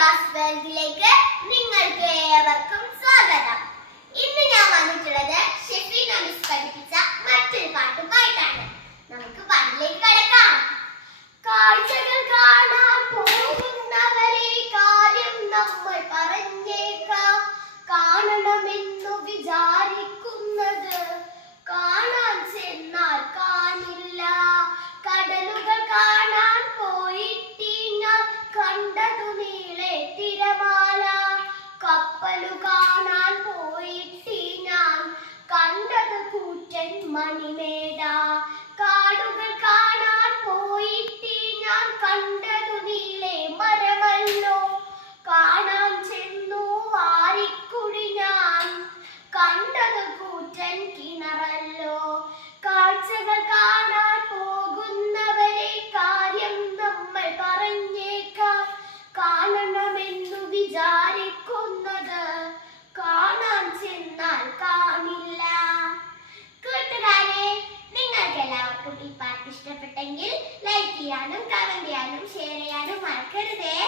ഷെഫാസ് വേൾഡിലേക്ക് നിങ്ങൾക്ക് ഏവർക്കും സ്വാഗതം. ഇന്ന് ഞാൻ വന്നിട്ടുള്ളത് ഷെഫീന മിസ് പഠിപ്പിച്ച മറ്റൊരു പാട്ടുമായിട്ടാണ്. നമുക്ക് പാട്ടിലേക്ക് കടക്കാം. കാഴ്ചകൾ കാണാൻ പോകുന്നവരെ കാര്യം നമ്മൾ പറഞ്ഞേക്കാം. കാണണമെന്നു വിചാരിക്കുന്നത് കാണാൻ ചെന്നാൽ കാണില്ല. കടലുകൾ കാണാൻ പോയിട്ട് ഞാൻ കണ്ടതു നീളെ തിരമാല. കപ്പലു കാണാൻ പോയിട്ട് ഞാൻ കണ്ടത് കൂറ്റൻ മണിമേട. കാടുകൾ കാണാൻ പോയിട്ട് ഞാൻ കണ്ടതു നീളെ മരമല്ലോ. കാണാൻ ചെന്നു വാരിക്കുഴി ഞാൻ കണ്ടത് കൂറ്റൻ കിണറല്ലോ. കാഴ്ചകൾ കാണാൻ പോകുന്നവരെ കാര്യം നമ്മൾ പറഞ്ഞേക്കാം. കാണണമെന്നു വിചാരിക്കുന്നത് കാണാൻ ചെന്നാൽ കാണില്ല. കൂട്ടുകാരെ, നിങ്ങൾക്ക് എല്ലാവർക്കും ഈ പാട്ട് ഇഷ്ടപ്പെട്ടെങ്കിൽ ലൈക്ക് ചെയ്യാനും കമന്റ് ചെയ്യാനും ഷെയർ ചെയ്യാനും മറക്കരുതേ.